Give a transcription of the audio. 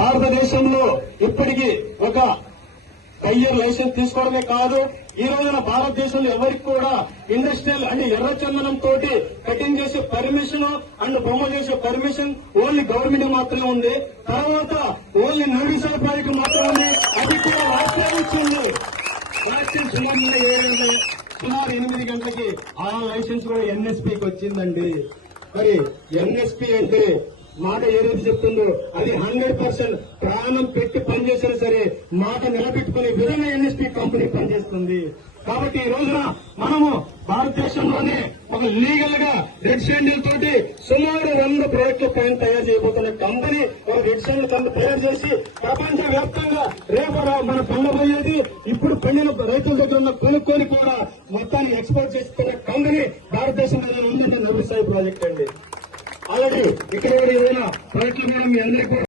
భారతదేశంలో ఇప్పటికీ ఒక కయ్యర్ లైసెన్స్ తీసుకోవడమే కాదు, ఈ రోజున భారతదేశంలో ఎవరికి కూడా ఇండస్ట్రియల్ అంటే ఎర్రచందనం తోటి కటింగ్ చేసే పర్మిషన్ అండ్ బొమ్మ చేసే పర్మిషన్ ఓన్లీ గవర్నమెంట్ మాత్రమే ఉంది. తర్వాత ఓన్లీ నడిసల ప్రాజెక్టు మాత్రమే ఉంది, అది కూడా రాష్ట్రాలు ఇచ్చింది. రాష్ట్రం సుమారు 8 గంటలకి ఆ లైసెన్స్ కూడా ఎన్ఎస్పీకి వచ్చిందండి. మరి ఎన్ఎస్పీ అంటే మాట ఏదైతే చెప్తుందో అది 100% ప్రాణం పెట్టి పనిచేసినా సరే మాట నిలబెట్టుకునే విధంగా ఎన్ఎస్పీ కంపెనీ పనిచేస్తుంది. కాబట్టి ఈ రోజున మనము భారతదేశంలోనే ఒక లీగల్ గా రెడ్ శాండిల్ తోటి సుమారు 100 ప్రాజెక్టుల పైన తయారు చేయబోతున్న కంపెనీ ఒక రెడ్ శాండిల్ కంపెనీ తయారు చేసి ప్రపంచ వ్యాప్తంగా రేపు మన పండబోయేది ఇప్పుడు పండిన రైతుల దగ్గర ఉన్న కొనుక్కొని కూడా మొత్తాన్ని ఎక్స్పోర్ట్ చేస్తున్న కంపెనీ భారతదేశంలో ఉందంటే నవీసాయి ప్రాజెక్ట్ అండి. ఆల్రెడీ ఇక్కడ ఏదైనా ప్రాజెక్టులు కూడా మీ అందరికీ